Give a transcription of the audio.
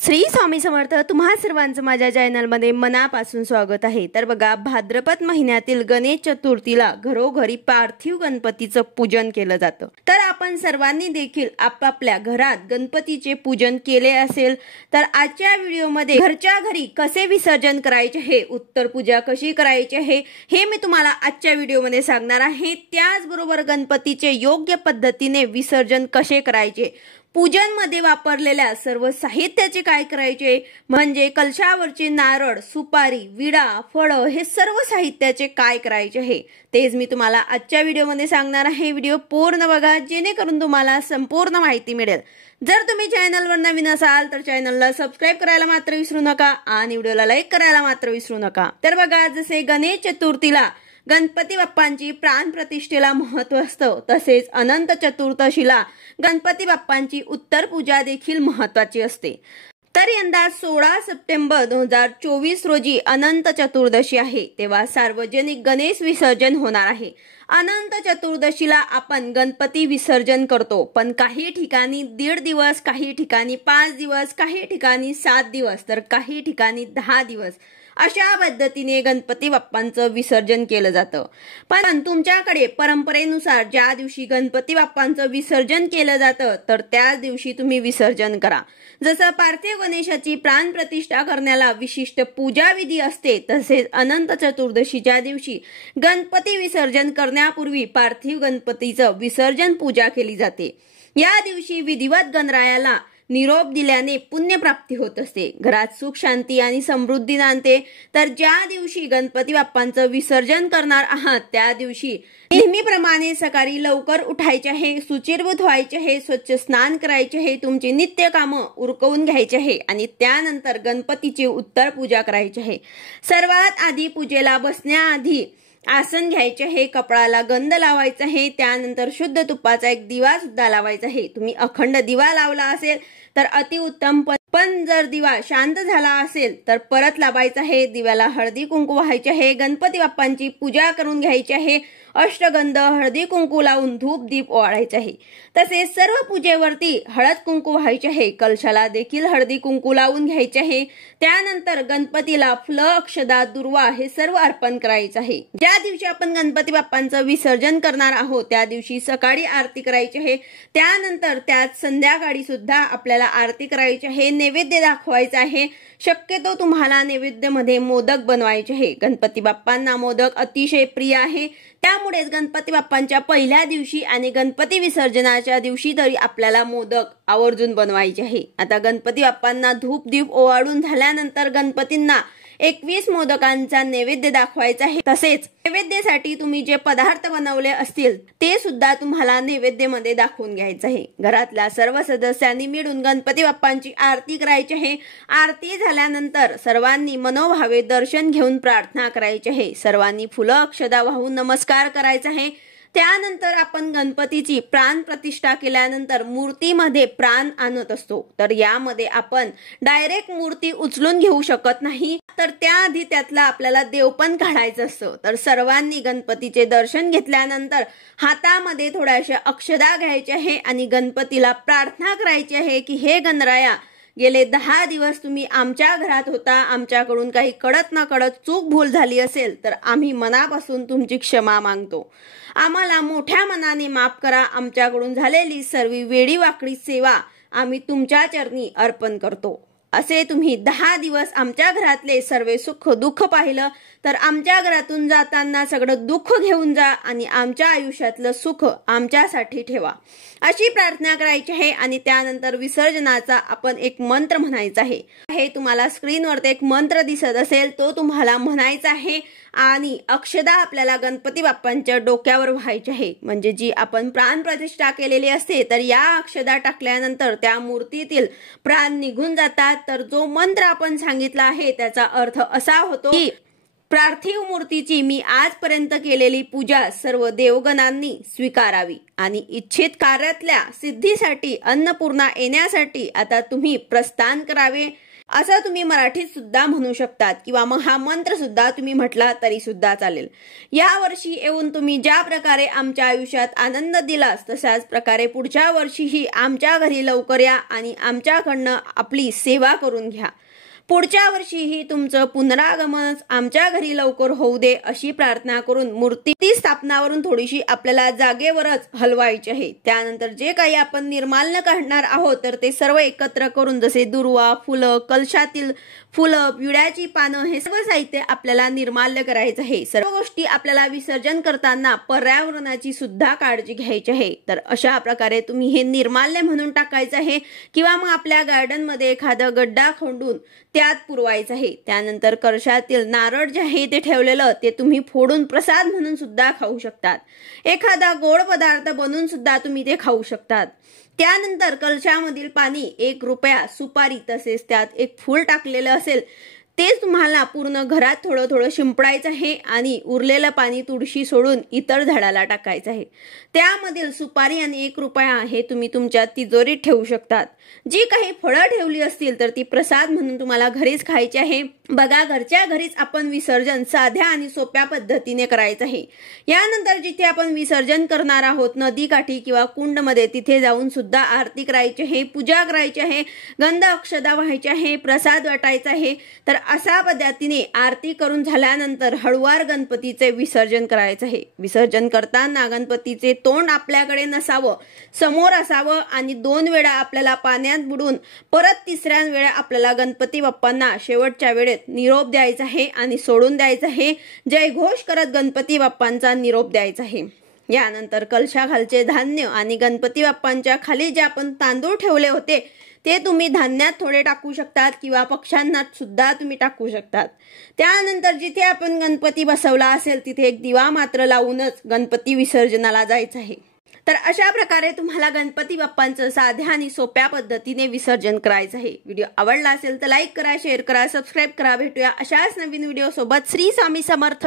श्री स्वामी समर्थ। तुम्हा सर्वांचं माझ्या चॅनलमध्ये मनापासून स्वागत आहे। तर बघा, भाद्रपद महिन्यातील गणेश चतुर्थीला घरोघरी पार्थिव गणपतीचं पूजन केलं जातं। तर आपण सर्वांनी देखील आपापल्या घरात गणपतीचे पूजन केले असेल तर आजच्या व्हिडिओमध्ये घरच्या घरी कसे विसर्जन करायचे हे, उत्तर पूजा कशी करायची हे मी तुम्हाला आजच्या व्हिडिओमध्ये सांगणार आहे। त्याचबरोबर गणपतीचे योग्य पद्धतीने विसर्जन कसे करायचे, पूजन मध्ये वापरलेल्या सर्व साहित्याचे काय करायचे, म्हणजे कलशावरचे नारळ, सुपारी, विडा, फळ हे सर्व साहित्याचे काय करायचे आहे तेच मी तुम्हाला आजच्या व्हिडिओमध्ये सांगणार आहे। व्हिडिओ पूर्ण बघा जेणेकरून तुम्हाला संपूर्ण माहिती मिळेल। जर तुम्ही चॅनलवर नवीन असाल तर चॅनलला सबस्क्राइब करायला मात्र विसरू नका आणि व्हिडिओला लाईक करायला मात्र विसरू नका। तर बघा, जसे गणेश चतुर्थीला गणपती बाप्पांची प्राण प्रतिष्ठेला महत्त्व असतं, तसेच अनंत चतुर्दशीला गणपती बाप्पांची उत्तर पूजा देखील महत्त्वाची असते। तर यंदा 16 सप्टेंबर 2024 रोजी अनंत चतुर्दशी आहे, तेव्हा सार्वजनिक गणेश विसर्जन होणार आहे। अनंत चतुर्दशीला आपण गणपती विसर्जन करतो, पण काही ठिकाणी 1.5 दिवस, काही ठिकाणी 5 दिवस, काही ठिकाणी 7 दिवस, तर काही ठिकाणी 10 दिवस अशा पद्धतीने गणपती बाप्पांचं विसर्जन केलं जातं। पण तुमच्याकडे परंपरेनुसार ज्या दिवशी गणपती बाप्पांचं विसर्जन केलं जातं तर त्याच दिवशी तुम्ही विसर्जन करा। जसं पार्थिव गणेशाची प्राण प्रतिष्ठा करण्याला विशिष्ट पूजा विधी असते, तसेच अनंत चतुर्दशीच्या दिवशी गणपती विसर्जन करण्यापूर्वी पार्थिव गणपतीचं विसर्जन पूजा केली जाते। या दिवशी विधिवत गणरायाला निरोप दिल्याने पुण्यप्राप्ती होत असते, घरात सुख शांती आणि समृद्धी नांदते। तर ज्या दिवशी गणपती बाप्पांचं विसर्जन करणार आहात त्या दिवशी नेहमीप्रमाणे सकाळी लवकर उठायचे आहे, शुचिर्भूत व्हायचे आहे, स्वच्छ स्नान करायचे आहे, तुमची नित्य कामं उरकवून घ्यायचे आहे आणि त्यानंतर गणपतीची उत्तर पूजा करायची आहे। सर्वात आधी पूजेला बसण्याआधी आसन घ्यायचे आहे, कपाळाला गंध लावायचा आहे, त्यानंतर शुद्ध तुपाचा एक दिवा सुद्धा लावायचा आहे। तुम्ही अखंड दिवा लावला असेल तर अतिउत्तम, पण जर दिवा शांत झाला असेल तर परत लावायचा आहे। दिव्याला हळदी कुंकू व्हायचे आहे, गणपती बाप्पांची पूजा करून घ्यायची आहे, अष्टगंध हळदी कुंकू लावून धूप दीप ओवाळायचे आहे। तसेच सर्व पूजेवरती हळद कुंकू व्हायचे आहे, कलशाला देखील हळदी कुंकू लावून घ्यायचे आहे। त्यानंतर गणपतीला फुलं, अक्षदा, दुर्वा हे सर्व अर्पण करायचं आहे। ज्या दिवशी आपण गणपती बाप्पांचं विसर्जन करणार आहोत त्या दिवशी सकाळी आरती करायची आहे, त्यानंतर त्यात संध्याकाळी सुद्धा आपल्याला आरती करायची आहे, नैवेद्य दाखवायचा आहे। शक्यतो तुम्हाला नैवेद्यामध्ये मोदक बनवायचे आहे। गणपती बाप्पांना मोदक अतिशय प्रिय आहे, त्यामुळेच गणपती बाप्पांच्या पहिल्या दिवशी आणि गणपती विसर्जनाच्या दिवशी तरी आपल्याला मोदक आवर्जून बनवायचे आहे। आता गणपती बाप्पांना धूप दीप ओवाळून झाल्यानंतर गणपतींना 21 मोदकांचा नैवेद्य दाखवायचा आहे। तसेच नैवेद्यासाठी तुम्ही जे पदार्थ बनवले असतील ते सुद्धा तुम्हाला नैवेद्यामध्ये दाखवून घ्यायचं आहे। घरातल्या सर्व सदस्यांनी मिळून गणपती बाप्पांची आरती करायची आहे। आरती झाल्यानंतर सर्वांनी मनोभावे दर्शन घेऊन प्रार्थना करायची आहे। सर्वांनी फुलं अक्षदा वाहून नमस्कार करायचा आहे। त्यानंतर आपण गणपतीची प्राण प्रतिष्ठा केल्यानंतर मूर्तीमध्ये प्राण आणत असतो, तर यामध्ये आपण डायरेक्ट मूर्ती उचलून घेऊ शकत नाही, तर त्याआधी त्यातला आपल्याला देवपण काढायचं असतं। तर सर्वांनी गणपतीचे दर्शन घेतल्यानंतर हातामध्ये थोड्याशा अक्षदा घ्यायच्या आहे आणि गणपतीला प्रार्थना करायची आहे की हे गणराया, गेले 10 दिवस तुम्ही आमच्या घरात होता, आमच्याकडून काही कळत न कळत चूक भूल झाली असेल तर आम्ही मनापासून तुमची क्षमा मागतो। आम्हाला मोठ्या मनाने माफ करा, आमच्याकडून झालेली सर्व वेडीवाकडी सेवा आम्ही तुमच्या चरणी अर्पण करतो। असे तुम्ही 10 दिवस आमच्या घरातले सर्व सुख दुःख पाहिलं तर आमच्या घरातून जाताना सगळं दुःख घेऊन जा आणि आमच्या आयुष्यातलं सुख आमच्यासाठी ठेवा, अशी प्रार्थना करायची आहे। आणि त्यानंतर विसर्जनाचा आपण एक मंत्र म्हणायचा आहे। हे तुम्हाला स्क्रीनवरती एक मंत्र दिसत असेल तो तुम्हाला म्हणायचा आहे आणि अक्षदा आपल्याला गणपती बाप्पांच्या डोक्यावर व्हायची आहे, म्हणजे जी आपण प्राण प्रतिष्ठा केलेली असते तर या अक्षदा टाकल्यानंतर त्या मूर्तीतील प्राण निघून जातात। तर जो मंत्र आपण सांगितला आहे त्याचा अर्थ असा होतो की पार्थिव मूर्तीची मी आजपर्यंत केलेली पूजा सर्व देवगणांनी स्वीकारावी आणि इच्छित कार्यातल्या सिद्धीसाठी अन्नपूर्णा येण्यासाठी आता तुम्ही प्रस्थान करावे। असं तुम्ही मराठीत सुद्धा म्हणू शकतात किंवा मग हा मंत्र सुद्धा तुम्ही म्हटला तरी सुद्धा चालेल। या वर्षी येऊन तुम्ही ज्या प्रकारे आमच्या आयुष्यात आनंद दिलास तशाच प्रकारे पुढच्या वर्षीही आमच्या घरी लवकर या आणि आमच्याकडनं आपली सेवा करून घ्या। पुढच्या वर्षीही तुमचं पुनरागमन आमच्या घरी लवकर होऊ दे अशी प्रार्थना करून मूर्ती स्थापनावरून थोडीशी आपल्याला जागेवरच हलवायची आहे। त्यानंतर जे काही आपण निर्माल्य काढणार आहोत तर ते सर्व एकत्र करून जसे दुर्वा, फुलं, कलशातील फुलं, विड्याची पानं हे सर्व साहित्य आपल्याला निर्माल्य करायचं आहे। सर्व गोष्टी आपल्याला विसर्जन करताना पर्यावरणाची सुद्धा काळजी घ्यायची आहे। तर अशा प्रकारे तुम्ही हे निर्माल्य म्हणून टाकायचं आहे किंवा मग आपल्या गार्डन मध्ये एखादा गड्डा खंडून त्यात पुरवायचं आहे। त्यानंतर कलशातील नारळ जे आहे ते ठेवलेलं ते तुम्ही फोडून प्रसाद म्हणून सुद्धा खाऊ शकतात। एखादा गोड पदार्थ बनवून सुद्धा तुम्ही ते खाऊ शकतात। त्यानंतर कलशामधील पाणी 1 रुपया, सुपारी तसेच त्यात एक फूल टाकलेलं असेल ते तुम्हाला पूर्ण घरात थोडं थोडं शिंपडायचं आहे आणि उरलेलं पाणी तुळशी सोडून इतर झाडाला टाकायचं आहे। त्यामधील सुपारी आणि 1 रुपया हे तुम्ही तुमच्या तिजोरीत ठेवू शकतात। जी काही फळं ठेवली असतील तर ती प्रसाद म्हणून तुम्हाला घरीच खायची आहे। बघा, घरच्या घरीच आपण विसर्जन साध्या आणि सोप्या पद्धतीने करायचं आहे। यानंतर जिथे आपण विसर्जन करणार आहोत नदीकाठी किंवा कुंडमध्ये तिथे जाऊन सुद्धा आरती करायची आहे, पूजा करायची आहे, गंध अक्षदा व्हायची आहे, प्रसाद वाटायचा आहे। तर अशा पद्धतीने आरती करून झाल्यानंतर हळुवार गणपतीचे विसर्जन करायचं आहे। विसर्जन करताना गणपतीचे तोंड आपल्याकडे नसावं, समोर असावं आणि 2 वेळा आपल्याला पाण्यात बुडून परत 3ऱ्या वेळा आपल्याला गणपती बाप्पांना शेवटच्या वेळेत निरोप द्यायचा आहे आणि सोडून द्यायचं आहे। जय घोष करत गणपती बाप्पांचा निरोप द्यायचा आहे। यानंतर कलशाखालचे धान्य आणि गणपती बाप्पांच्या खाली जे आपण तांदूळ ठेवले होते ते तुम्ही धान्यात थोडे टाकू शकतात किंवा पक्ष्यांना सुद्धा तुम्ही टाकू शकतात। त्यानंतर जिथे आपण गणपती बसवला असेल तिथे एक दिवा मात्र लावूनच गणपती विसर्जनाला जायचं आहे। तर अशा प्रकारे तुम्हाला गणपती बाप्पांचं साध्या आणि सोप्या पद्धतीने विसर्जन करायचं आहे। व्हिडिओ आवडला असेल तर लाईक करा, शेअर करा, सबस्क्राईब करा। भेटूया अशाच नवीन व्हिडिओ सोबत। श्री स्वामी समर्थ।